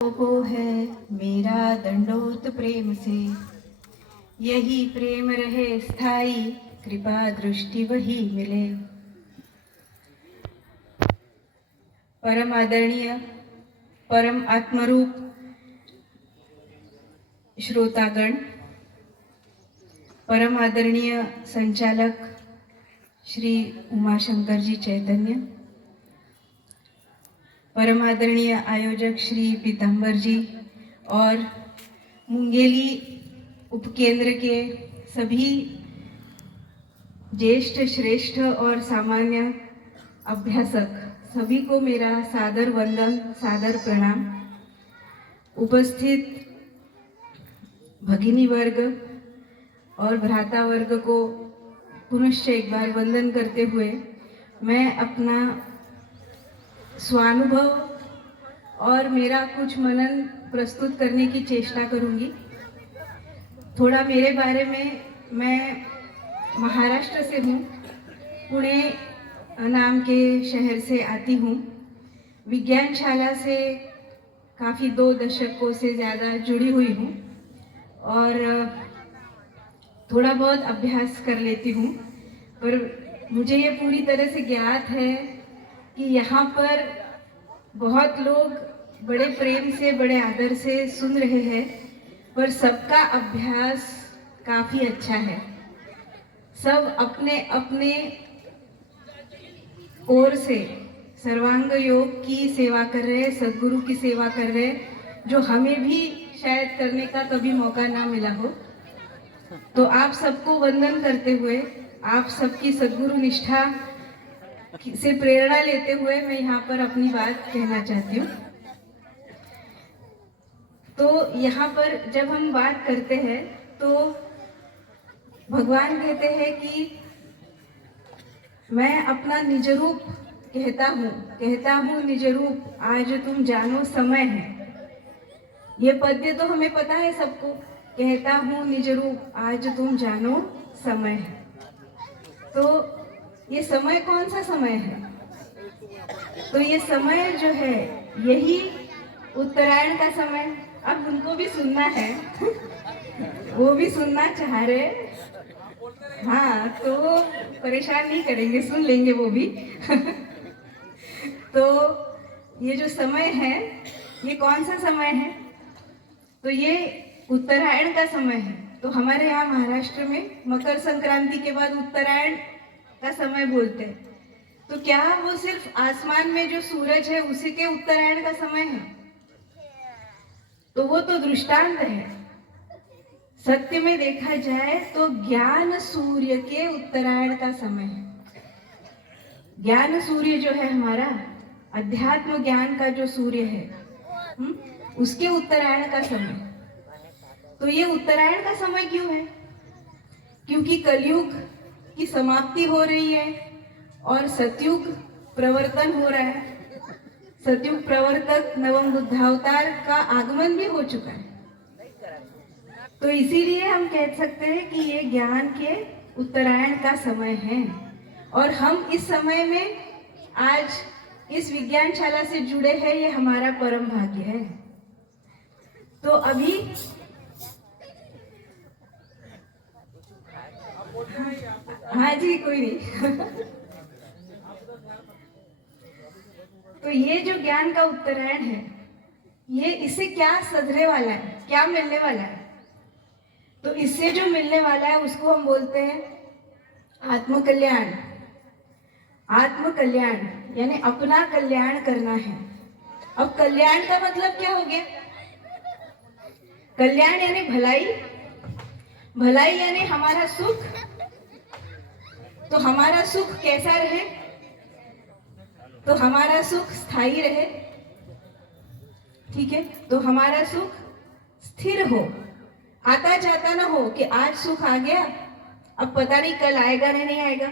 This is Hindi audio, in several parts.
को है मेरा दंडोत प्रेम से, यही प्रेम रहे स्थाई, कृपा दृष्टि वही मिले। परम आदरणीय, परम आत्मरूप श्रोतागण, परम आदरणीय संचालक श्री उमाशंकर जी चैतन्य, परम आदरणीय आयोजक श्री पीताम्बर जी और मुंगेली उपकेंद्र के सभी ज्येष्ठ, श्रेष्ठ और सामान्य अभ्यासक, सभी को मेरा सादर वंदन, सादर प्रणाम। उपस्थित भगिनी वर्ग और भ्राता वर्ग को पुनश्च एक बार वंदन करते हुए मैं अपना स्वानुभव और मेरा कुछ मनन प्रस्तुत करने की चेष्टा करूंगी। थोड़ा मेरे बारे में, मैं महाराष्ट्र से हूँ, पुणे नाम के शहर से आती हूँ। विज्ञानशाला से काफ़ी 2 दशकों से ज़्यादा जुड़ी हुई हूँ और थोड़ा बहुत अभ्यास कर लेती हूँ, पर मुझे ये पूरी तरह से ज्ञात है कि यहाँ पर बहुत लोग बड़े प्रेम से, बड़े आदर से सुन रहे हैं, पर सबका अभ्यास काफ़ी अच्छा है। सब अपने अपने ओर से सर्वांग योग की सेवा कर रहे हैं, सद्गुरु की सेवा कर रहे हैं, जो हमें भी शायद करने का कभी मौका ना मिला हो। तो आप सबको वंदन करते हुए, आप सबकी सद्गुरु निष्ठा से प्रेरणा लेते हुए मैं यहाँ पर अपनी बात कहना चाहती हूँ। तो यहाँ पर जब हम बात करते हैं तो भगवान कहते हैं कि मैं अपना निज रूप कहता हूँ निज रूप, आज तुम जानो समय है। ये पद्य तो हमें पता है सबको, कहता हूँ निज रूप, आज तुम जानो समय है। तो ये समय कौन सा समय है? तो ये समय जो है यही उत्तरायण का समय। अब उनको भी सुनना है वो भी सुनना चाह रहे, हाँ, तो परेशान नहीं करेंगे, सुन लेंगे वो भी तो ये जो समय है, ये कौन सा समय है? तो ये उत्तरायण का समय है। तो हमारे यहाँ महाराष्ट्र में मकर संक्रांति के बाद उत्तरायण का समय बोलते हैं। तो क्या वो सिर्फ आसमान में जो सूरज है उसी के उत्तरायण का समय है? तो वो तो दृष्टांत है। सत्य में देखा जाए तो ज्ञान सूर्य के उत्तरायण का समय है। ज्ञान सूर्य जो है हमारा, अध्यात्म ज्ञान का जो सूर्य है, उसके उत्तरायण का समय। तो ये उत्तरायण का समय क्यों है? क्योंकि कलयुग की समाप्ति हो रही है और सतयुग प्रवर्तन हो रहा है। सतयुग प्रवर्तक नवम बुद्धावतार का आगमन भी हो चुका है। तो इसीलिए हम कह सकते हैं कि ये ज्ञान के उत्तरायण का समय है और हम इस समय में आज इस विज्ञानशाला से जुड़े हैं, ये हमारा परम भाग्य है। तो अभी हाँ जी, कोई नहीं तो ये जो ज्ञान का उत्तरायण है, ये इससे क्या सधरे वाला है, क्या मिलने वाला है? तो इससे जो मिलने वाला है उसको हम बोलते हैं आत्मकल्याण। आत्मकल्याण यानी अपना कल्याण करना है। अब कल्याण का मतलब क्या हो गया? कल्याण यानी भलाई, भलाई यानी हमारा सुख। तो हमारा सुख कैसा रहे? तो हमारा सुख स्थायी रहे, ठीक है? तो हमारा सुख स्थिर हो, आता जाता ना हो कि आज सुख आ गया, अब पता नहीं कल आएगा नहीं आएगा।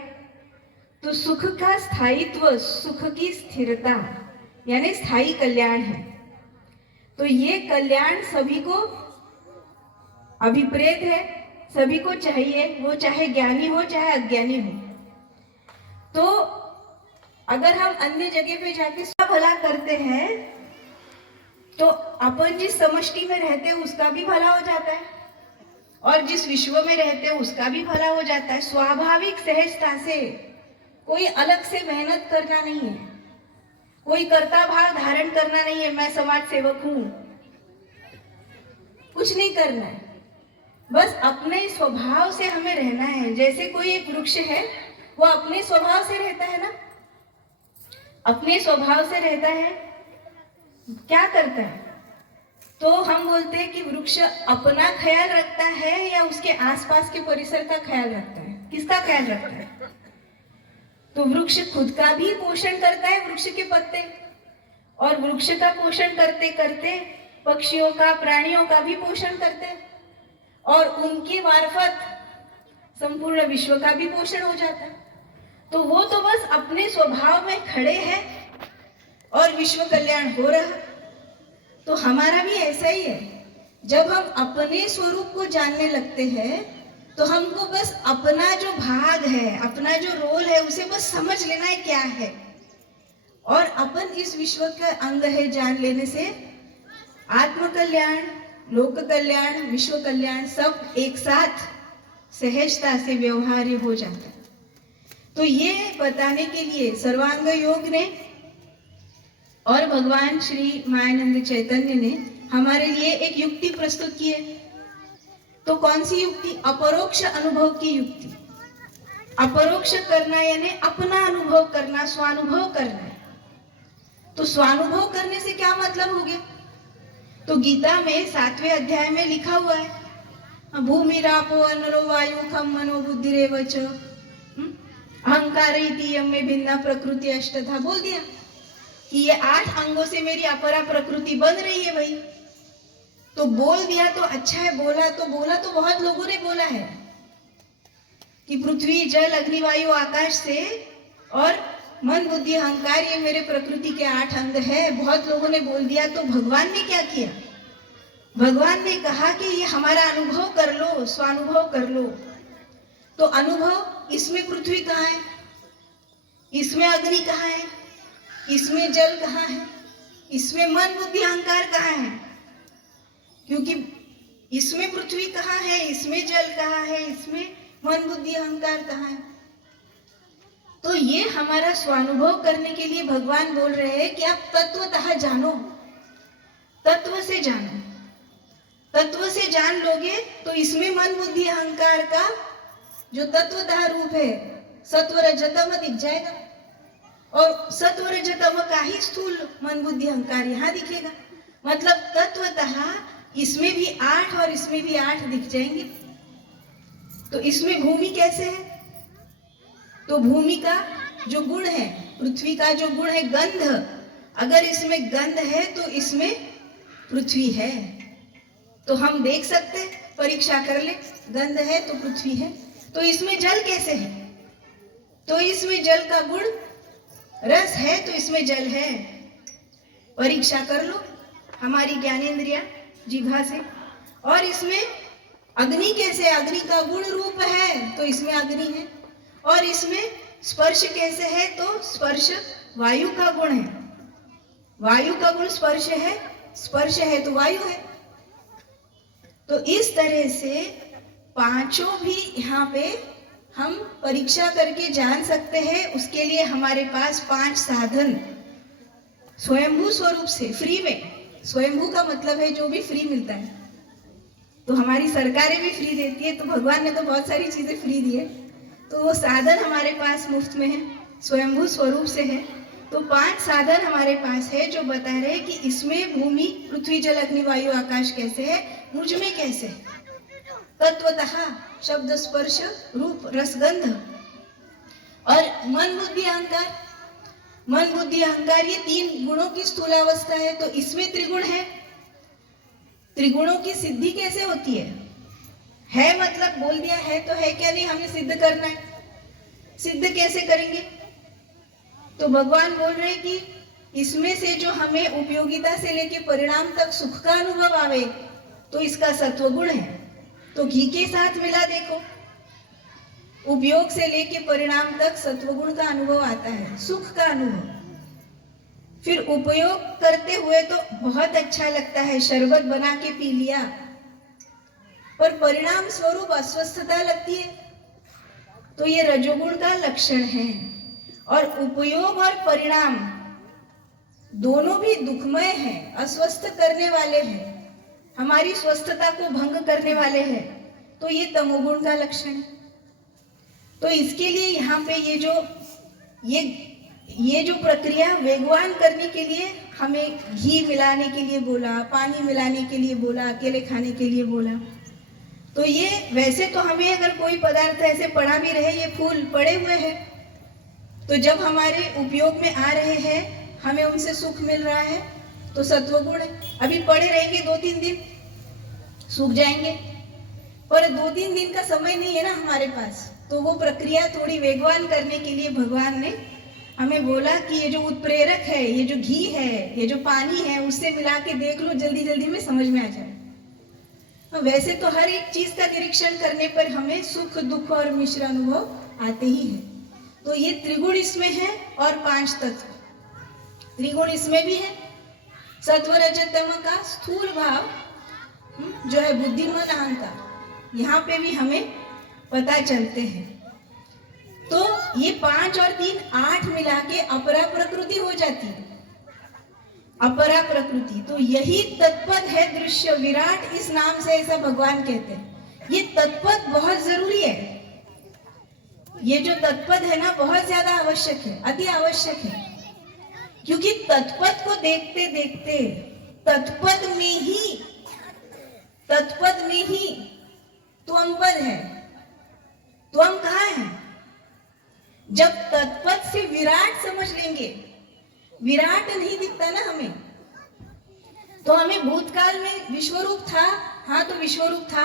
तो सुख का स्थायित्व, सुख की स्थिरता यानी स्थायी कल्याण है। तो ये कल्याण सभी को अभिप्रेत है, सभी को चाहिए, वो चाहे ज्ञानी हो चाहे अज्ञानी हो। तो अगर हम अन्य जगह पे जाके सब भला करते हैं तो अपन जिस समष्टि में रहते हैं उसका भी भला हो जाता है और जिस विश्व में रहते हैं उसका भी भला हो जाता है। स्वाभाविक सहजता से, कोई अलग से मेहनत करना नहीं है, कोई कर्ता भाव धारण करना नहीं है, मैं समाज सेवक हूं, कुछ नहीं करना है, बस अपने स्वभाव से हमें रहना है। जैसे कोई एक वृक्ष है, वो अपने स्वभाव से रहता है ना, अपने स्वभाव से रहता है, क्या करता है? तो हम बोलते हैं कि वृक्ष अपना ख्याल रखता है या उसके आसपास के परिसर का ख्याल रखता है? किसका ख्याल रखता है? तो वृक्ष खुद का भी पोषण करता है, वृक्ष के पत्ते, और वृक्ष का पोषण करते करते पक्षियों का, प्राणियों का भी पोषण करते हैं, और उनके मार्फत संपूर्ण विश्व का भी पोषण हो जाता है। तो वो तो बस अपने स्वभाव में खड़े हैं और विश्व कल्याण हो रहा। तो हमारा भी ऐसा ही है, जब हम अपने स्वरूप को जानने लगते हैं तो हमको बस अपना जो भाग है, अपना जो रोल है, उसे बस समझ लेना है क्या है, और अपन इस विश्व का अंग है जान लेने से आत्म कल्याण, लोक कल्याण, विश्व कल्याण सब एक साथ सहजता से व्यवहार्य हो जाता है। तो ये बताने के लिए सर्वांग योग ने और भगवान श्री मायानंद चैतन्य ने हमारे लिए एक युक्ति प्रस्तुत की है। तो कौन सी युक्ति? अपरोक्ष अनुभव की युक्ति। अपरोक्ष करना यानी अपना अनुभव करना, स्वानुभव करना। तो स्वानुभव करने से क्या मतलब हो गया? तो गीता में 7वें अध्याय में लिखा हुआ है, भूमि रापो अनरो वायु खम मनो बुद्धिरेव च अहंकार इति यमे भिन्ना प्रकृति अष्टधा। बोल दिया कि ये 8 अंगों से मेरी अपरा प्रकृति बन रही है भाई। तो बोल दिया तो अच्छा है, बोला तो बहुत लोगों ने बोला है कि पृथ्वी, जल, अग्नि, वायु, आकाश से और मन, बुद्धि, अहंकार ये मेरे प्रकृति के 8 अंग है। बहुत लोगों ने बोल दिया। तो भगवान ने क्या किया? भगवान ने कहा कि ये हमारा अनुभव कर लो, स्वानुभव कर लो। तो अनुभव, इसमें पृथ्वी कहाँ है, इसमें अग्नि कहाँ है, इसमें जल कहाँ है, इसमें मन, बुद्धि, अहंकार कहाँ है? क्योंकि इसमें पृथ्वी कहाँ है, इसमें जल कहाँ है, इसमें मन, बुद्धि, अहंकार कहाँ है? तो ये हमारा स्वानुभव करने के लिए भगवान बोल रहे हैं कि आप तत्वतः जानो, तत्व से जानो। तत्व से जान लोगे तो इसमें मन, बुद्धि, अहंकार का जो तत्वतः रूप है सत्व रजतम दिख जाएगा, और सत्व रजतम का ही स्थूल मन, बुद्धि, अहंकार यहाँ दिखेगा। मतलब तत्वतः इसमें भी 8 और इसमें भी 8 दिख जाएंगे। तो इसमें भूमि कैसे है? तो भूमि का जो गुण है, पृथ्वी का जो गुण है गंध, अगर इसमें गंध है तो इसमें पृथ्वी है। तो हम देख सकते हैं, परीक्षा कर ले, गंध है तो पृथ्वी है। तो इसमें जल कैसे है? तो इसमें जल का गुण रस है तो इसमें जल है। परीक्षा कर लो हमारी ज्ञानेंद्रिया जिह्वा से। और इसमें अग्नि कैसे? अग्नि का गुण रूप है तो इसमें अग्नि है। और इसमें स्पर्श कैसे है? तो स्पर्श वायु का गुण है, वायु का गुण स्पर्श है, स्पर्श है तो वायु है। तो इस तरह से पांचों भी यहाँ पे हम परीक्षा करके जान सकते हैं। उसके लिए हमारे पास 5 साधन स्वयंभू स्वरूप से फ्री में, स्वयंभू का मतलब है जो भी फ्री मिलता है। तो हमारी सरकारें भी फ्री देती है, तो भगवान ने तो बहुत सारी चीजें फ्री दी है। तो वो साधन हमारे पास मुफ्त में है, स्वयंभू स्वरूप से है। तो 5 साधन हमारे पास है जो बता रहे हैं कि इसमें भूमि, पृथ्वी, जल, अग्नि, वायु, आकाश कैसे है, मुझ में कैसे है। तत्वतः शब्द, स्पर्श, रूप, रसगंध। और मन, बुद्धि, अहंकार, मन, बुद्धि, अहंकार ये 3 गुणों की स्थूलावस्था है। तो इसमें त्रिगुण है। त्रिगुणों की सिद्धि कैसे होती है मतलब बोल दिया है तो है क्या नहीं, हमें सिद्ध करना है। सिद्ध कैसे करेंगे? तो भगवान बोल रहे हैं कि इसमें से जो हमें उपयोगिता से लेके परिणाम तक सुख का अनुभव आवे तो इसका सत्वगुण है। तो घी के साथ मिला देखो, उपयोग से लेके परिणाम तक सत्वगुण का अनुभव आता है, सुख का अनुभव। फिर उपयोग करते हुए तो बहुत अच्छा लगता है, शरबत बना के पी लिया, पर परिणाम स्वरूप अस्वस्थता लगती है, तो ये रजोगुण का लक्षण है। और उपयोग और परिणाम दोनों भी दुखमय हैं, अस्वस्थ करने वाले हैं, हमारी स्वस्थता को भंग करने वाले हैं, तो ये तमोगुण का लक्षण है। तो इसके लिए यहाँ पे ये जो प्रक्रिया वेगवान करने के लिए हमें घी मिलाने के लिए बोला, पानी मिलाने के लिए बोला, अकेले खाने के लिए बोला। तो ये वैसे तो हमें अगर कोई पदार्थ ऐसे पड़ा भी रहे, ये फूल पड़े हुए हैं, तो जब हमारे उपयोग में आ रहे हैं, हमें उनसे सुख मिल रहा है, तो सत्वगुण है। अभी पड़े रहेंगे 2-3 दिन, सूख जाएंगे, पर 2-3 दिन का समय नहीं है ना हमारे पास, तो वो प्रक्रिया थोड़ी वेगवान करने के लिए भगवान ने हमें बोला कि ये जो उत्प्रेरक है, ये जो घी है, ये जो पानी है, उससे मिला के देख लो, जल्दी जल्दी में समझ में आ जाए। तो वैसे तो हर एक चीज का निरीक्षण करने पर हमें सुख दुख और मिश्र अनुभव आते ही है। तो ये त्रिगुण इसमें है और 5 तत्व त्रिगुण इसमें भी है। सत्व रजत तम का स्थूल भाव जो है बुद्धिमान अहंकार, यहाँ पे भी हमें पता चलते हैं। तो ये 5 और 3 8 मिला के अपरा प्रकृति हो जाती है। अपरा प्रकृति, तो यही तत्पद है दृश्य विराट, इस नाम से ऐसा भगवान कहते हैं। ये तत्पद बहुत जरूरी है, ये जो तत्पद है ना बहुत ज्यादा आवश्यक है, अति आवश्यक है, क्योंकि तत्पद को देखते देखते तत्पद में ही त्वमपद है। त्वम कहाँ है? जब तत्पद से विराट समझ लेंगे, विराट नहीं दिखता ना हमें, तो हमें भूतकाल में विश्वरूप था, हाँ तो विश्वरूप था,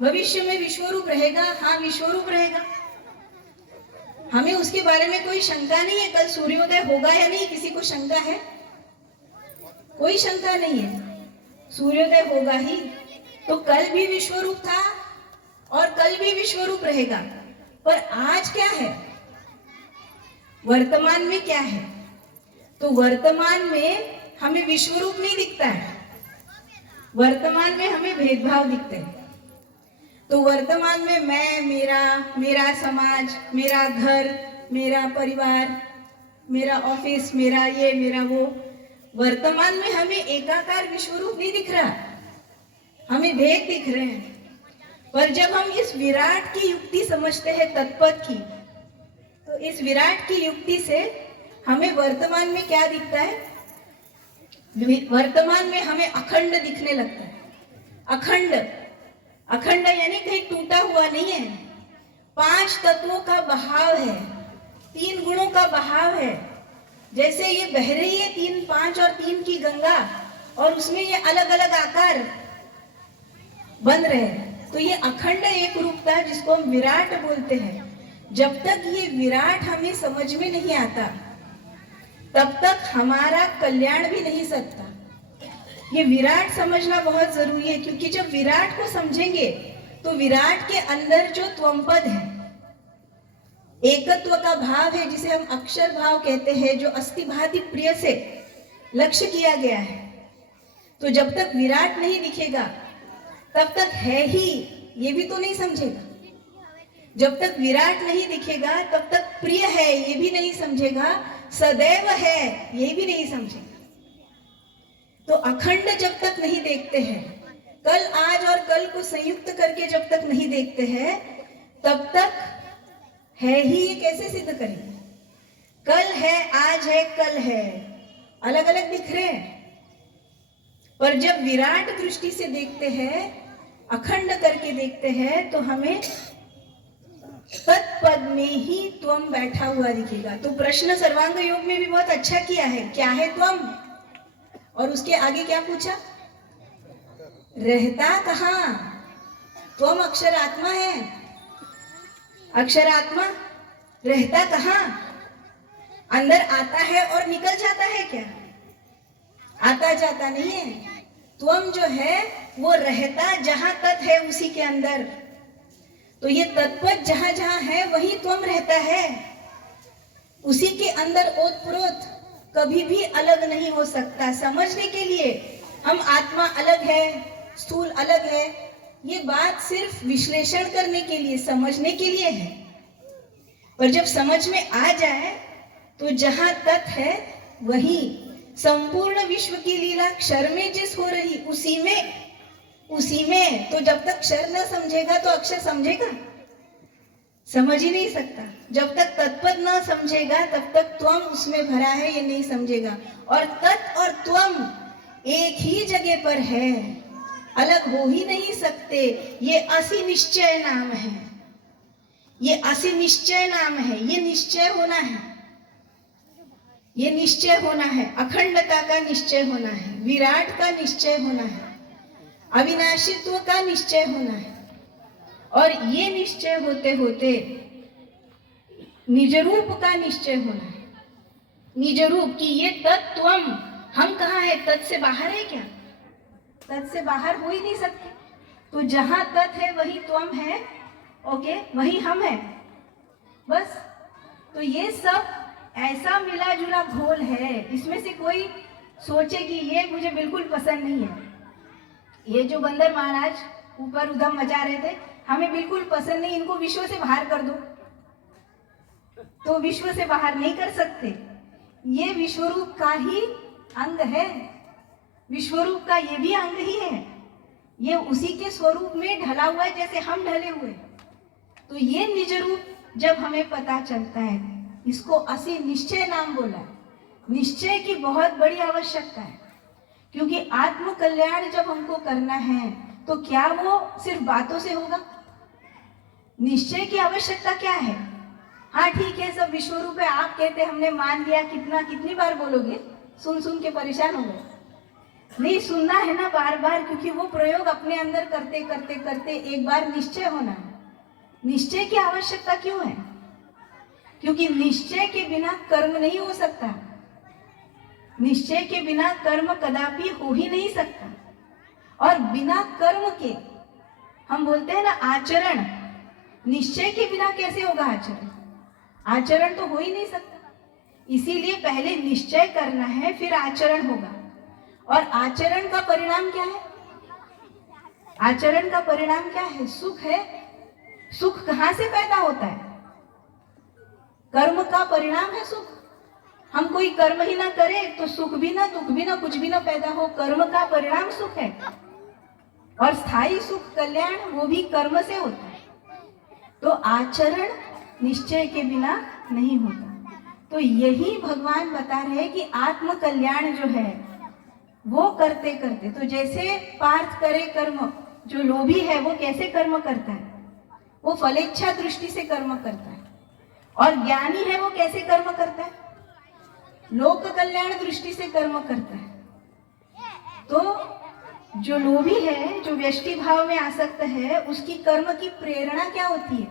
भविष्य में विश्वरूप रहेगा, हाँ विश्वरूप रहेगा, हमें उसके बारे में कोई शंका नहीं है। कल सूर्योदय होगा या नहीं, किसी को शंका है? कोई शंका नहीं है, सूर्योदय होगा ही। तो कल भी विश्वरूप था और कल भी विश्वरूप रहेगा, पर आज क्या है, वर्तमान में क्या है? तो वर्तमान में हमें विश्वरूप नहीं दिखता है, वर्तमान में हमें भेदभाव दिखते हैं। तो वर्तमान में मैं, मेरा समाज, मेरा घर, मेरा परिवार, मेरा ऑफिस, मेरा ये, मेरा वो, वर्तमान में हमें एकाकार विश्वरूप नहीं दिख रहा, हमें भेद दिख रहे हैं। पर जब हम इस विराट की युक्ति समझते हैं, तत्पद की, तो इस विराट की युक्ति से हमें वर्तमान में क्या दिखता है? वर्तमान में हमें अखंड दिखने लगता है। अखंड यानी कहीं टूटा हुआ नहीं है, 5 तत्वों का बहाव है, 3 गुणों का बहाव है। जैसे ये बह रही है 3, 5 और 3 की गंगा, और उसमें ये अलग अलग आकार बन रहे हैं, तो ये अखंड एक रूपता जिसको हम विराट बोलते हैं। जब तक ये विराट हमें समझ में नहीं आता, तब तक हमारा कल्याण भी नहीं सकता। ये विराट समझना बहुत जरूरी है, क्योंकि जब विराट को समझेंगे तो विराट के अंदर जो त्वमपद है, एकत्व का भाव है, जिसे हम अक्षर भाव कहते हैं, जो अस्ति भाति प्रिय से लक्ष्य किया गया है। तो जब तक विराट नहीं दिखेगा तब तक है ही ये भी तो नहीं समझेगा। जब तक विराट नहीं दिखेगा तब तक प्रिय है ये भी नहीं समझेगा, सदैव है ये भी नहीं समझेगा। तो अखंड जब तक नहीं देखते हैं, कल, आज और कल को संयुक्त करके जब तक नहीं देखते हैं, तब तक है ही ये कैसे सिद्ध करेंगे? कल है, आज है, कल है, अलग अलग दिख रहे हैं। पर जब विराट दृष्टि से देखते हैं, अखंड करके देखते हैं, तो हमें तत्पद में ही त्वम बैठा हुआ दिखेगा। तो प्रश्न सर्वांग योग में भी बहुत अच्छा किया है, क्या है त्वम, और उसके आगे क्या पूछा, रहता कहाँ? त्वम अक्षर आत्मा है, अक्षर आत्मा रहता कहाँ? अंदर आता है और निकल जाता है क्या? आता जाता नहीं है। त्वम जो है वो रहता जहां तत् है उसी के अंदर। तो ये तत्पद जहां जहां है वही त्वम रहता है, उसी के अंदर ओतप्रोत कभी भी अलग नहीं हो सकता। समझने के लिए हम आत्मा अलग है, स्थूल अलग है, ये बात सिर्फ विश्लेषण करने के लिए, समझने के लिए है। पर जब समझ में आ जाए तो जहां तत् है वही संपूर्ण विश्व की लीला क्षर में जिस हो रही उसी में। तो जब तक क्षर न समझेगा तो अक्षर समझेगा? समझ ही नहीं सकता। जब तक तत्पद न समझेगा तब तक त्वम उसमें भरा है ये नहीं समझेगा। और तत् और त्वम एक ही जगह पर है, अलग हो ही नहीं सकते। ये असि निश्चय नाम है, ये असि निश्चय नाम है। ये निश्चय होना है, ये निश्चय होना है, अखंडता का निश्चय होना है, विराट का निश्चय होना है, अविनाशित्व का निश्चय होना है। और ये निश्चय होते होते निज रूप का निश्चय होना है। निज रूप की ये तत्त्वम, हम कहाँ है? तत् से बाहर है क्या? तत् से बाहर हो ही नहीं सकते। तो जहां तत् है वही त्वम है, ओके, वही हम है बस। तो ये सब ऐसा मिला जुला घोल है, इसमें से कोई सोचे कि ये मुझे बिल्कुल पसंद नहीं है, ये जो बंदर महाराज ऊपर उधम मचा रहे थे हमें बिल्कुल पसंद नहीं, इनको विश्व से बाहर कर दो, तो विश्व से बाहर नहीं कर सकते। ये विश्वरूप का ही अंग है, विश्वरूप का ये भी अंग ही है, ये उसी के स्वरूप में ढला हुआ है जैसे हम ढले हुए। तो ये निज रूप जब हमें पता चलता है, इसको असि निश्चय नाम बोला। निश्चय की बहुत बड़ी आवश्यकता है, क्योंकि आत्म कल्याण जब हमको करना है तो क्या वो सिर्फ बातों से होगा? निश्चय की आवश्यकता क्या है? हाँ ठीक है, सब विश्वरूप है आप कहते हमने मान लिया, कितनी बार बोलोगे? सुन सुन के परेशान हो गए? नहीं, सुनना है ना बार बार, क्योंकि वो प्रयोग अपने अंदर करते करते करते एक बार निश्चय होना है। निश्चय की आवश्यकता क्यों है? क्योंकि निश्चय के बिना कर्म नहीं हो सकता, निश्चय के बिना कर्म कदापि हो ही नहीं सकता। और बिना कर्म के, हम बोलते हैं ना आचरण, निश्चय के बिना कैसे होगा आचरण? आचरण तो हो ही नहीं सकता। इसीलिए पहले निश्चय करना है, फिर आचरण होगा। और आचरण का परिणाम क्या है? आचरण का परिणाम क्या है? सुख है। सुख कहां से पैदा होता है? कर्म का परिणाम है सुख। हम कोई कर्म ही ना करें तो सुख भी ना, दुख भी ना, कुछ भी ना पैदा हो, कर्म का परिणाम सुख है। और स्थायी सुख, कल्याण, वो भी कर्म से होता है। तो आचरण निश्चय के बिना नहीं होता। तो यही भगवान बता रहे हैं कि आत्म कल्याण जो है वो करते करते, तो जैसे पार्थ करे कर्म, जो लोभी है वो कैसे कर्म करता है? वो फलेच्छा दृष्टि से कर्म करता है। और ज्ञानी है वो कैसे कर्म करता है? लोक कल्याण दृष्टि से कर्म करता है। तो जो लोभी है, जो व्यष्टि भाव में आसक्त है, उसकी कर्म की प्रेरणा क्या होती है?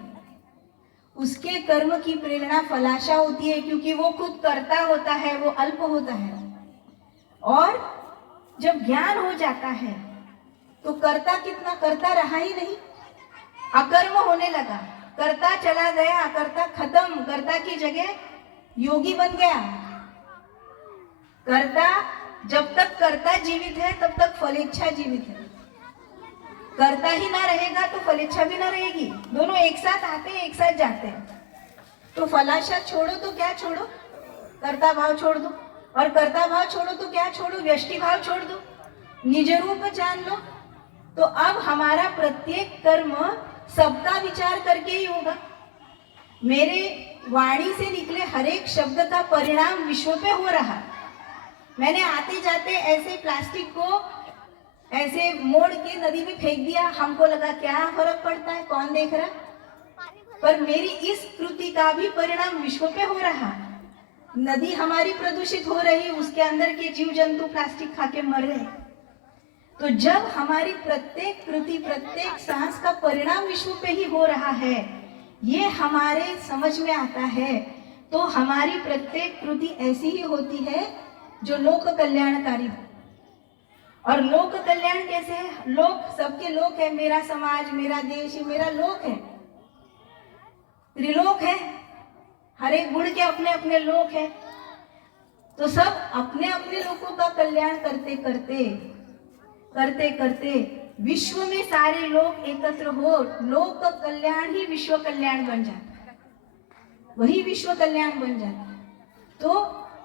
उसके कर्म की प्रेरणा फलाशा होती है, क्योंकि वो खुद कर्ता होता है, वो अल्प होता है। और जब ज्ञान हो जाता है तो कर्ता कितना, कर्ता रहा ही नहीं, अकर्म होने लगा, कर्ता चला गया, अकर्ता खत्म, कर्ता की जगह योगी बन गया। कर्ता, जब तक कर्ता जीवित है तब तक फलेच्छा जीवित है। कर्ता ही ना रहेगा तो फलेच्छा भी ना रहेगी, दोनों एक साथ आते हैं, एक साथ जाते हैं। तो फलाशा छोड़ो तो क्या छोड़ो? कर्ता भाव छोड़ दो। और कर्ता भाव छोड़ो तो क्या छोड़ो? व्यष्टि भाव छोड़ दो, निज रूप जान लो। तो अब हमारा प्रत्येक कर्म सबका विचार करके ही होगा। मेरे वाणी से निकले हर एक शब्द का परिणाम विश्व पे हो रहा। मैंने आते जाते ऐसे प्लास्टिक को ऐसे मोड़ के नदी में फेंक दिया, हमको लगा क्या फर्क पड़ता है, कौन देख रहा? पर मेरी इस कृति का भी परिणाम विश्व पे हो रहा। नदी हमारी प्रदूषित हो रही, उसके अंदर के जीव जंतु प्लास्टिक खा के मर रहे। तो जब हमारी प्रत्येक कृति, प्रत्येक सांस का परिणाम विश्व पे ही हो रहा है, ये हमारे समझ में आता है, तो हमारी प्रत्येक कृति ऐसी ही होती है जो लोक कल्याणकारी हो। और लोक कल्याण कैसे है? लोक, सबके लोक है, मेरा समाज, मेरा देश, मेरा लोक है, त्रिलोक है, हर एक गुण के अपने अपने लोक है। तो सब अपने अपने लोगों का कल्याण करते करते करते करते विश्व में सारे लोग एकत्र हो, लोक का कल्याण ही विश्व कल्याण बन जाता है, वही विश्व कल्याण बन जाता है। तो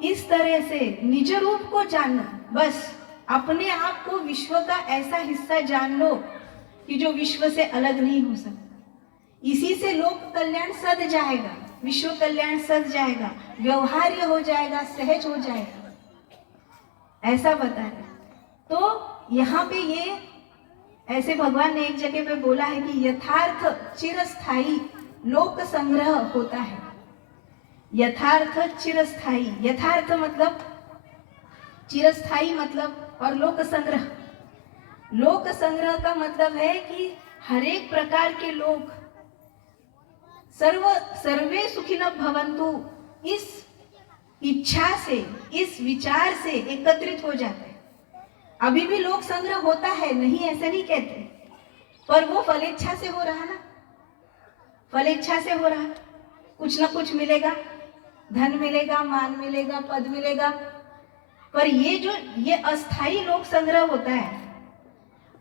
इस तरह से निज रूप को जानना, बस अपने आप को विश्व का ऐसा हिस्सा जान लो कि जो विश्व से अलग नहीं हो सकता। इसी से लोक कल्याण सद जाएगा, विश्व कल्याण सद जाएगा, व्यवहार्य हो जाएगा, सहज हो जाएगा, ऐसा बता रहे। तो यहाँ पे ये ऐसे भगवान ने एक जगह पे बोला है कि यथार्थ चिरस्थायी लोक संग्रह होता है। यथार्थ चिरस्थायी, यथार्थ मतलब चिरस्थायी मतलब, और लोक संग्रह, लोक संग्रह का मतलब है कि हर एक प्रकार के लोग सर्वे सुखिनः भवन्तु इस इच्छा से, इस विचार से एकत्रित हो जाते हैं। अभी भी लोक संग्रह होता है, नहीं ऐसा नहीं कहते, पर वो फलेच्छा से हो रहा ना, फलेच्छा से हो रहा, कुछ ना कुछ मिलेगा, धन मिलेगा, मान मिलेगा, पद मिलेगा, पर ये अस्थाई लोक संग्रह होता है।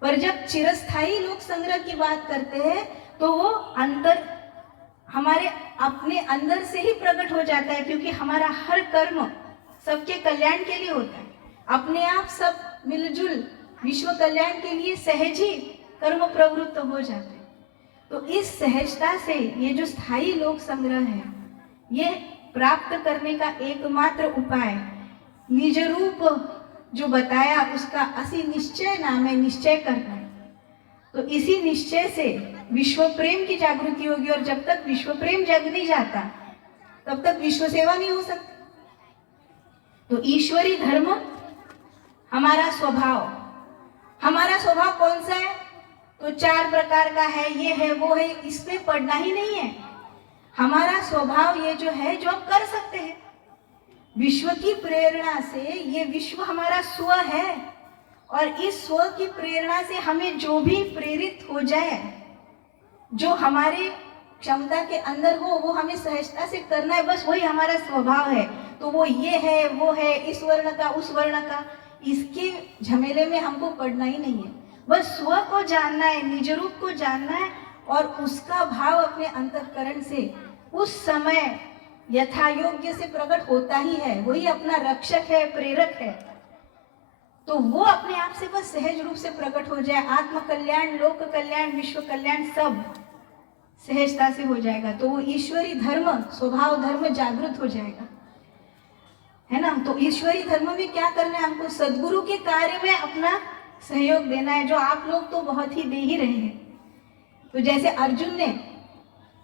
पर जब चिरस्थाई लोक संग्रह की बात करते हैं तो वो अंतर हमारे अपने अंदर से ही प्रकट हो जाता है, क्योंकि हमारा हर कर्म सबके कल्याण के लिए होता है। अपने आप सब मिलजुल विश्व कल्याण के लिए सहज ही कर्म प्रवृत्त हो जाते हैं। तो इस सहजता से ये जो स्थायी लोक संग्रह है, ये प्राप्त करने का एकमात्र उपाय निज रूप जो बताया उसका असि निश्चय नाम है, निश्चय करना है। तो इसी निश्चय से विश्व प्रेम की जागृति होगी, और जब तक विश्व प्रेम जग नहीं जाता तब तक विश्व सेवा नहीं हो सकती। तो ईश्वरी धर्म हमारा स्वभाव, हमारा स्वभाव कौन सा है? तो 4 प्रकार का है, ये है वो है, इसमें पढ़ना ही नहीं है। हमारा स्वभाव ये जो है, जो हम कर सकते हैं विश्व की प्रेरणा से, ये विश्व हमारा स्व है, और इस स्व की प्रेरणा से हमें जो भी प्रेरित हो जाए, जो हमारे क्षमता के अंदर हो, वो हमें सहजता से करना है, बस वही हमारा स्वभाव है। तो वो ये है वो है, इस वर्ण का उस वर्ण का, इसके झमेले में हमको पढ़ना ही नहीं है। बस स्व को जानना है, निज रूप को जानना है, और उसका भाव अपने अंतःकरण से उस समय यथा योग्य से प्रकट होता ही है। वही अपना रक्षक है, प्रेरक है। तो वो अपने आप से बस सहज रूप से प्रकट हो जाए, आत्म कल्याण, लोक कल्याण, विश्व कल्याण सब सहजता से हो जाएगा। तो वो ईश्वरी धर्म, स्वभाव धर्म जागृत हो जाएगा, है ना। तो ईश्वरी धर्म में क्या करना है? हमको सदगुरु के कार्य में अपना सहयोग देना है, जो आप लोग तो बहुत ही दे ही रहे हैं। तो जैसे अर्जुन ने,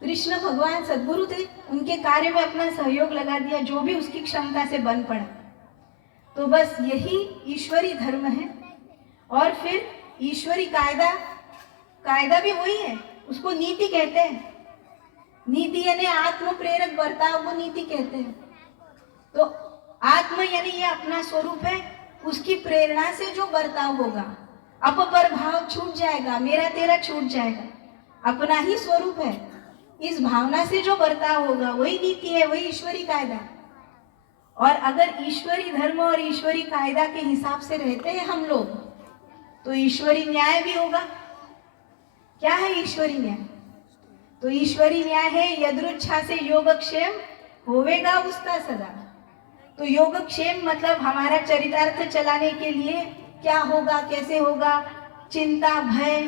कृष्ण भगवान सदगुरु थे, उनके कार्य में अपना सहयोग लगा दिया, जो भी उसकी क्षमता से बन पड़ा। तो बस यही ईश्वरी धर्म है। और फिर ईश्वरी कायदा, कायदा भी वही है, उसको नीति कहते हैं। नीति यानी आत्म प्रेरक बर्ताव को नीति कहते हैं। तो आत्म यानी ये अपना स्वरूप है, उसकी प्रेरणा से जो बर्ताव होगा, अपपर भाव छूट जाएगा, मेरा तेरा छूट जाएगा, अपना ही स्वरूप है, इस भावना से जो बर्ताव होगा वही नीति है, वही ईश्वरी कायदा। और अगर ईश्वरी धर्म और ईश्वरी कायदा के हिसाब से रहते हैं हम लोग, तो ईश्वरी न्याय भी होगा। क्या है ईश्वरी न्याय? तो ईश्वरी न्याय है यदृच्छा से योगक्षेम होवेगा उसका सदा। तो योगक्षेम मतलब हमारा चरितार्थ चलाने के लिए क्या होगा, कैसे होगा, चिंता, भय।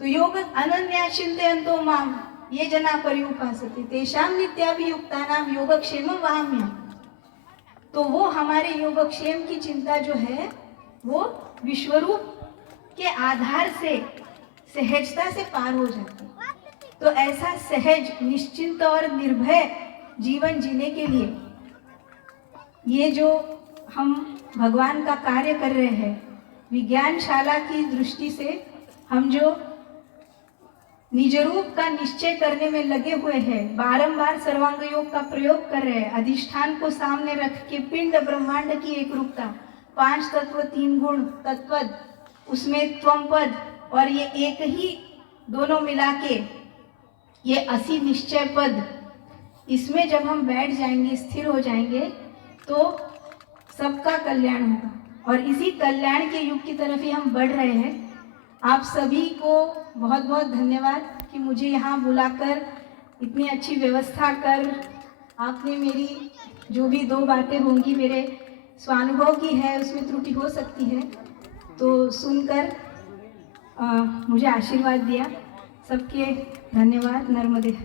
तो योग अनन्या चिंतयन्तो माम ये जना पर्युपासते तेषां नित्याभियुक्तानां योगक्षेमं वहाम्यहम्। तो वो हमारे योगक्षेम की चिंता जो है वो विश्वरूप के आधार से सहजता से पार हो जाती है। तो ऐसा सहज, निश्चिंत और निर्भय जीवन जीने के लिए ये जो हम भगवान का कार्य कर रहे हैं, विज्ञानशाला की दृष्टि से हम जो निज रूप का निश्चय करने में लगे हुए हैं, बारंबार सर्वांग योग का प्रयोग कर रहे हैं, अधिष्ठान को सामने रख के पिंड ब्रह्मांड की एक रूपता, 5 तत्व 3 गुण तत्पद, उसमें त्वम पद, और ये एक ही दोनों मिला के ये 80 निश्चय पद, इसमें जब हम बैठ जाएंगे, स्थिर हो जाएंगे, तो सबका कल्याण होगा, और इसी कल्याण के युग की तरफ ही हम बढ़ रहे हैं। आप सभी को बहुत बहुत धन्यवाद कि मुझे यहाँ बुलाकर इतनी अच्छी व्यवस्था कर आपने मेरी जो भी 2 बातें होंगी मेरे स्वानुभव की है, उसमें त्रुटि हो सकती है, तो सुनकर मुझे आशीर्वाद दिया। सबके धन्यवाद। नर्मदे।